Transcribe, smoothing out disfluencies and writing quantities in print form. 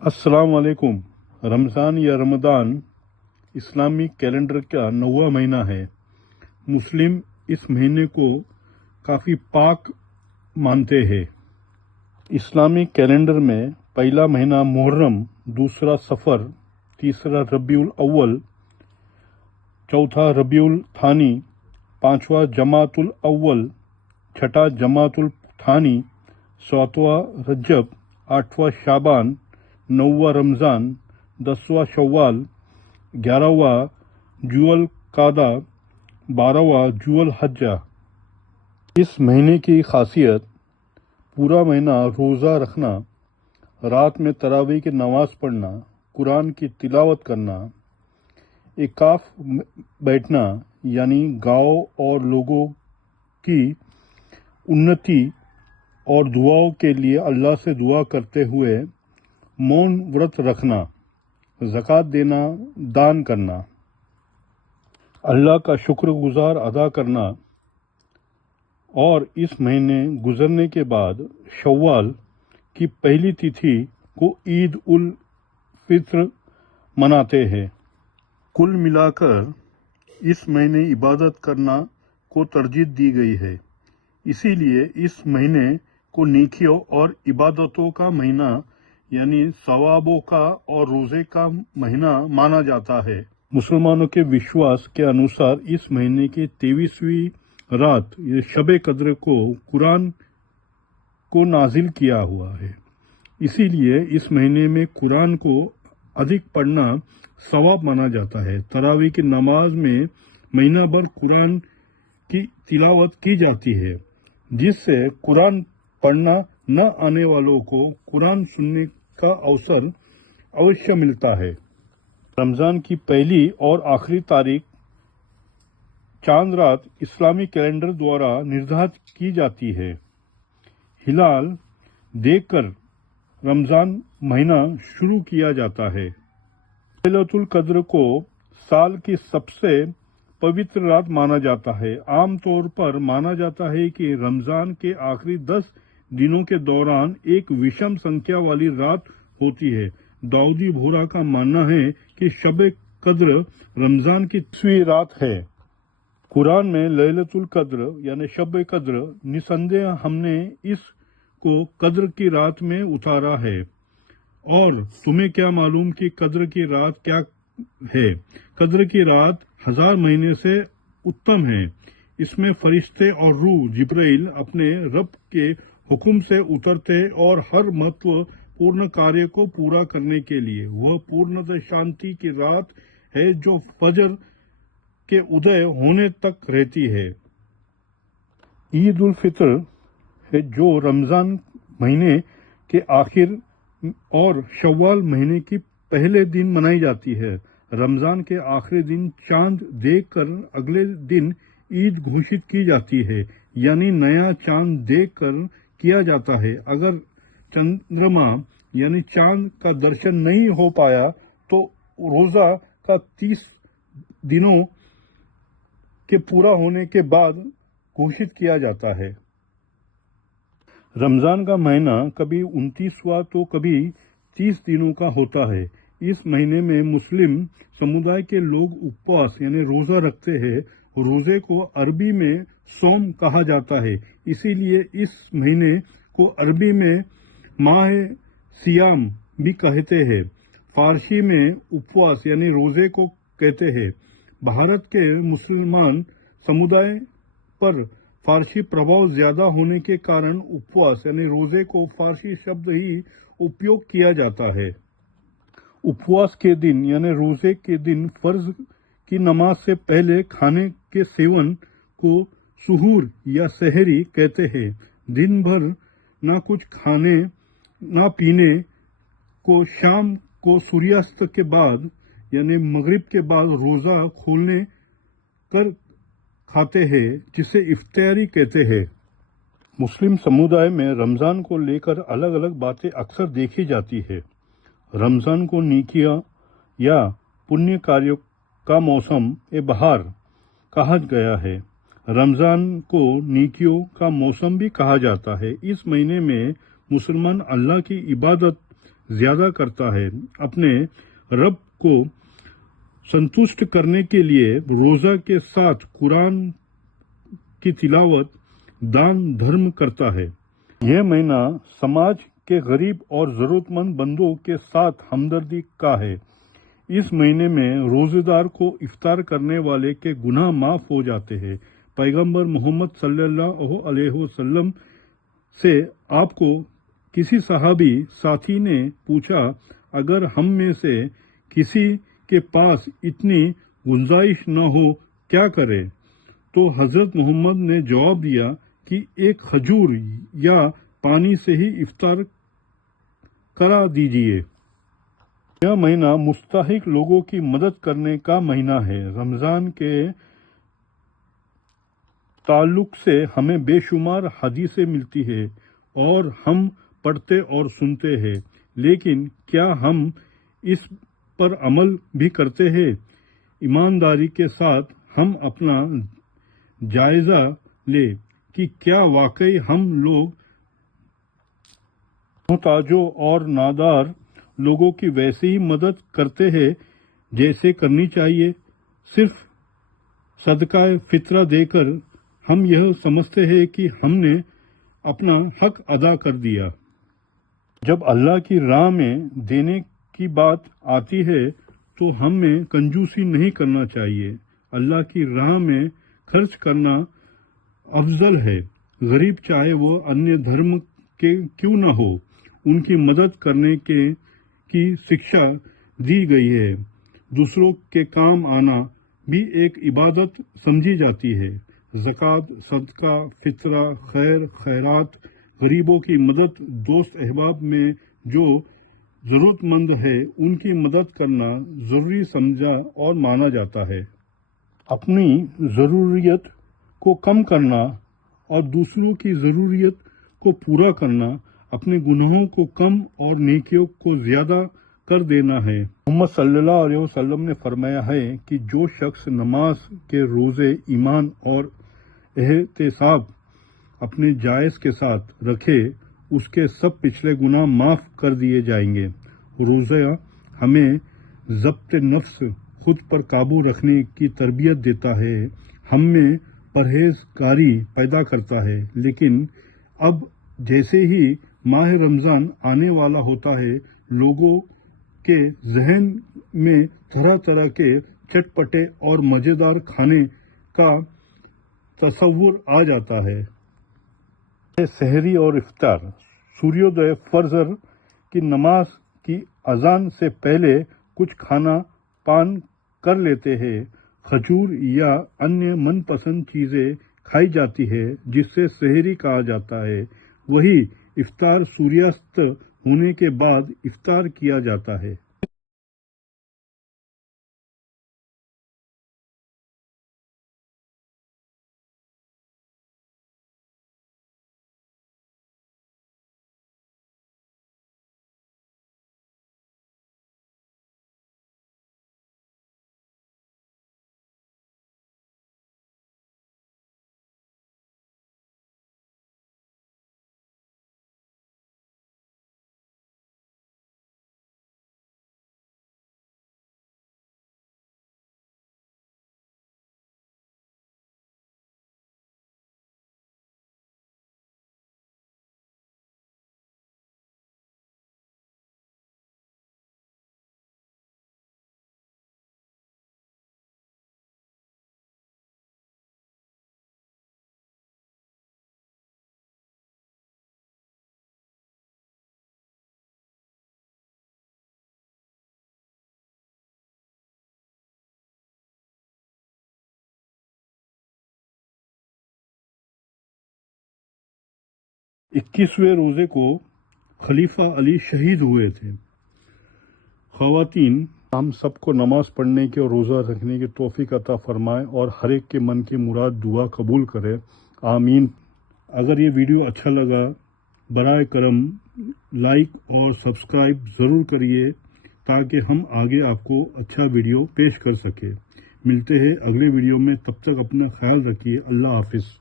अस्सलाम वालेकुम। रमज़ान या रमदान इस्लामी कैलेंडर का 9वां महीना है। मुस्लिम इस महीने को काफ़ी पाक मानते हैं। इस्लामी कैलेंडर में पहला महीना मुहर्रम, दूसरा सफ़र, तीसरा रबीउल अव्वल, चौथा रबीउल थानी, पांचवा जमातुल अव्वल, छठा जमातुल थानी, सातवां रजब, आठवां शाबान, नौवां रमज़ान, 10वां शव्वाल, 11वां जुअल कादा, 12वां जुअल हज्जा। इस महीने की खासियत पूरा महीना रोज़ा रखना, रात में तरावी की नमाज पढ़ना, कुरान की तिलावत करना, इकाफ बैठना यानी गांव और लोगों की उन्नति और दुआओं के लिए अल्लाह से दुआ करते हुए मौन व्रत रखना, ज़कात देना, दान करना, अल्लाह का शुक्रगुजार अदा करना और इस महीने गुजरने के बाद शव्वाल की पहली तिथि को ईद उल फित्र मनाते हैं। कुल मिलाकर इस महीने इबादत करना को तरजीह दी गई है, इसीलिए इस महीने को नेकियों और इबादतों का महीना यानी सवाबों का और रोजे का महीना माना जाता है। मुसलमानों के विश्वास के अनुसार इस महीने की 23वीं रात ये शब कद्र को कुरान को नाजिल किया हुआ है, इसीलिए इस महीने में कुरान को अधिक पढ़ना सवाब माना जाता है। तरावी की नमाज में महीना भर कुरान की तिलावत की जाती है, जिससे कुरान पढ़ना न आने वालों को कुरान सुनने का अवसर अवश्य मिलता है। रमज़ान की पहली और आखिरी तारीख चांद रात इस्लामी कैलेंडर द्वारा निर्धारित की जाती है। हिलाल देखकर रमज़ान महीना शुरू किया जाता है। लैलतुल कद्र को साल की सबसे पवित्र रात माना जाता है। आम तौर पर माना जाता है कि रमज़ान के आखिरी 10 दिनों के दौरान एक विषम संख्या वाली रात होती है। दाऊदी बोहरा का मानना है कि शब कद्र रमज़ान की 10वीं रात है। कुरान में लैलतुल कद्र यानी शब कद्र निसंदेह हमने इसको कद्र की रात में उतारा है। और तुम्हें क्या मालूम कि कद्र की रात क्या है? कद्र की रात 1000 महीने से उत्तम है। इसमें फरिश्ते और रूह जिब्राइल अपने रब के हुक्म से उतरते और हर महत्वपूर्ण कार्य को पूरा करने के लिए। वह पूर्णतः शांति की रात है जो फजर के उदय होने तक रहती है। ईद उल फित्र है जो रमज़ान महीने के आखिर और शव्वाल महीने की पहले दिन मनाई जाती है। रमज़ान के आखिरी दिन चांद देखकर अगले दिन ईद घोषित की जाती है, यानी नया चांद देखकर किया जाता है। अगर चंद्रमा यानी चांद का दर्शन नहीं हो पाया तो रोज़ा का 30 दिनों के पूरा होने के बाद घोषित किया जाता है। रमज़ान का महीना कभी 29वां तो कभी 30 दिनों का होता है। इस महीने में मुस्लिम समुदाय के लोग उपवास यानी रोज़ा रखते हैं। रोज़े को अरबी में सौम कहा जाता है, इसीलिए इस महीने को अरबी में माह सियाम भी कहते हैं। फारसी में उपवास यानी रोज़े को कहते हैं। भारत के मुसलमान समुदाय पर फारसी प्रभाव ज्यादा होने के कारण उपवास यानी रोजे को फारसी शब्द ही उपयोग किया जाता है। उपवास के दिन यानी रोजे के दिन फर्ज की नमाज से पहले खाने के सेवन को सुहूर या सहरी कहते हैं। दिन भर ना कुछ खाने ना पीने को शाम को सूर्यास्त के बाद यानी मगरिब के बाद रोजा खोलने कर खाते हैं, जिसे इफ्तारी कहते हैं। मुस्लिम समुदाय में रमज़ान को लेकर अलग अलग बातें अक्सर देखी जाती है। रमज़ान को नेकियां या पुण्य कार्यों का मौसम ए बहार कहा गया है। रमज़ान को नेकियों का मौसम भी कहा जाता है। इस महीने में मुसलमान अल्लाह की इबादत زیادہ کرتا ہے۔ اپنے رب کو संतुष्ट करने के लिए रोजा के साथ कुरान की तिलावत, दान धर्म करता है। यह महीना समाज के गरीब और जरूरतमंद बंदों के साथ हमदर्दी का है। इस महीने में रोजेदार को इफ्तार करने वाले के गुनाह माफ हो जाते हैं। पैगंबर मोहम्मद सल्लल्लाहु अलैहि वसल्लम से आपको किसी सहाबी साथी ने पूछा, अगर हम में से किसी के पास इतनी गुंजाइश न हो क्या करे? तो हजरत मोहम्मद ने जवाब दिया कि एक खजूर या पानी से ही इफ्तार करा दीजिए। यह महीना मुस्तहिक लोगों की मदद करने का महीना है। रमजान के ताल्लुक से हमें बेशुमार हदीसें मिलती है और हम पढ़ते और सुनते हैं, लेकिन क्या हम इस पर अमल भी करते हैं? ईमानदारी के साथ हम अपना जायजा ले कि क्या वाकई हम लोग मोहताजों और नादार लोगों की वैसे ही मदद करते हैं जैसे करनी चाहिए। सिर्फ सदका फितरा देकर हम यह समझते हैं कि हमने अपना हक अदा कर दिया। जब अल्लाह की राह में देने की बात आती है तो हमें कंजूसी नहीं करना चाहिए। अल्लाह की राह में खर्च करना अफजल है। गरीब चाहे वो अन्य धर्म के क्यों न हो, उनकी मदद करने की शिक्षा दी गई है। दूसरों के काम आना भी एक इबादत समझी जाती है। ज़कात, सदका, फितरा, खैर खैरात, गरीबों की मदद, दोस्त अहबाब में जो जरूरतमंद है उनकी मदद करना जरूरी समझा और माना जाता है। अपनी ज़रूरियत को कम करना और दूसरों की ज़रूरियत को पूरा करना अपने गुनाहों को कम और नेकियों को ज़्यादा कर देना है। मोहम्मद सल्लल्लाहु अलैहि वसल्लम ने फरमाया है कि जो शख्स नमाज के रोज़े ईमान और एहतिसाब अपने जायज़ के साथ रखे, उसके सब पिछले गुनाह माफ कर दिए जाएंगे। रोज़ा हमें ज़ब्त नफ्स, खुद पर काबू रखने की तरबियत देता है, हम में परहेजगारी पैदा करता है। लेकिन अब जैसे ही माह रमज़ान आने वाला होता है, लोगों के जहन में तरह तरह के चटपटे और मज़ेदार खाने का तसव्वुर आ जाता है। सहरी और इफ्तार, सूर्योदय फजर की नमाज की अजान से पहले कुछ खाना पान कर लेते हैं। खजूर या अन्य मनपसंद चीज़ें खाई जाती है जिससे सहरी कहा जाता है। वही इफ्तार सूर्यास्त होने के बाद इफ्तार किया जाता है। इक्कीसवें रोज़े को खलीफा अली शहीद हुए थे। ख़वातीन, हम सबको नमाज पढ़ने की और रोज़ा रखने की तौफीक अता फरमाए और हर एक के मन की मुराद दुआ कबूल करे, आमीन। अगर ये वीडियो अच्छा लगा, बराए करम लाइक और सब्सक्राइब ज़रूर करिए ताकि हम आगे आपको अच्छा वीडियो पेश कर सके। मिलते हैं अगले वीडियो में, तब तक अपना ख्याल रखिए। अल्लाह हाफिज़।